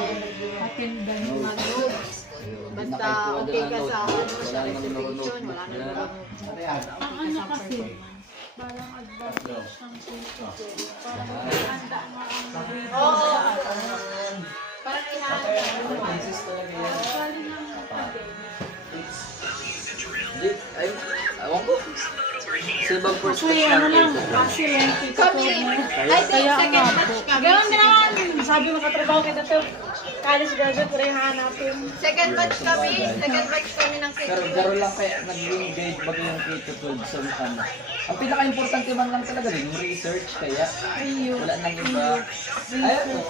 Attendance. mag-load. Basta okay ka sa reciprocation, wala na Ang ano kasi, parang advantage ng PCJ. Parang handa mo ang Oo. Parang ihanda. galing ng pandemic. Ay, ewan ko. Sa ibang Kasi perspective ano lang, natin. kasi lengthy to Kami, mo. I think Kaya second nga batch po. kami. Ganon din naman. Sabi mo katrabaho kita to. College graduate ko rin hanapin. Second batch kami ng Pero garo lang kaya nag-engage bago yung K-12 sa ano. Ang pinaka-importante man lang talaga din, yung research kaya wala nang iba. Ayun po,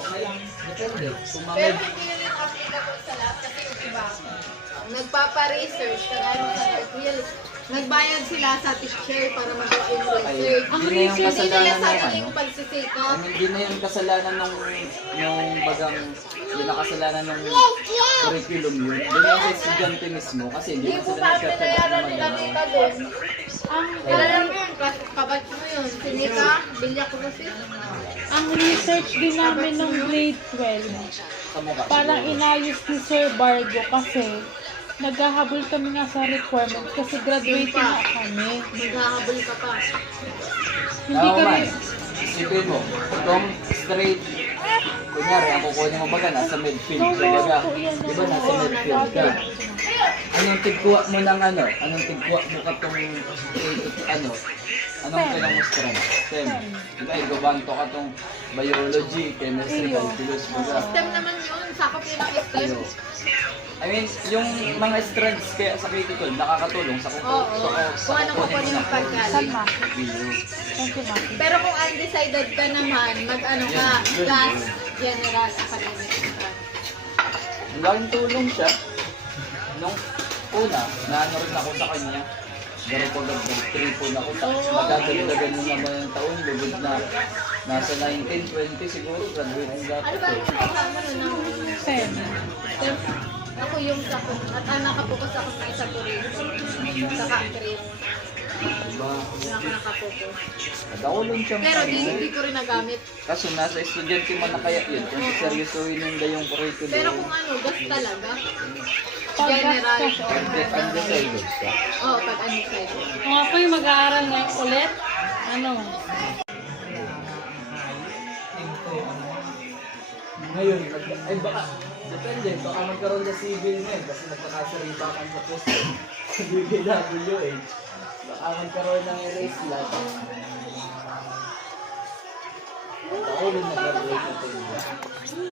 depende. Kung mga Pero hindi yun yung applicable sa lahat kasi yung iba. Nagpapa-research, kaya real, nagbayad sila sa teacher para magawa yung research. Ang hindi na yung Hindi nila kasalanan ng sariling ano. pagsisikap. Hindi na yung kasalanan nung bagang hindi na kasalanan ng curriculum yun. Doon yung sa estudyante mismo kasi hindi Hindi na po sila pa nagkakaroon pinayaran ng nila ano. Nika doon. Ang, Kilala mo yun, kabatch mo yun. Si Nika, Bilya Crucis. ang research din namin ng grade 12, Sa mukha. parang inayos ni Sir Bargo kasi naghahabol kami nga sa requirements kasi graduating na kami. Maghahabol ka pa. Hindi Oo kami, man. Isipin mo, kung straight, kunyari, ang kukunin mo baga nasa midfield ka baga. Di ba nasa midfield ka? Anong tigkuha mo ng ano? Anong tigkuha mo katong ano? Anong kailang mo strength? Stem. Di ba, igabanto ka tong biology, chemistry, calculus, baga. STEM naman yun. Sakop yun ang STEM. Ano? I mean, yung mga strengths kaya sa K-12 nakakatulong sa Oo. sa Kung anong kukunin yung paggaling. Salma. Thank you, Maki. Pero kung undecided ka naman, mag-ano ka, gas, general, academic. Ang laking tulong siya. Nung una, naano rin ako sa kanya. Pero pag nag-tripon ako, magdadagdagan mo naman yung taon, lugod na nasa 19, 20 siguro, graduate ang Ano dapat ba eh. yung kasama nun ng Sen. STEM? Ako yung sa at nakapokus ako sa isa tourism, sa actress. Diba? Hindi ako nakapokus. Nagkakulong siya. Pero hindi ko rin nagamit. Kaso nasa estudyante man na kaya yun, kung seryosohin nila yung curriculum. Pero kung ano, gas talaga. Pag-gas General. ka siya. Undecided ka. Oo, pag undecided. Kung ako yung mag-aaral ngayon ulit, ano, Ngayon, ay baka, depende, baka magkaroon na civil ngayon kasi nagkakasaribakan sa posto sa BBWH. Baka magkaroon ng erase lot. Ako rin nag-graduate na tayo.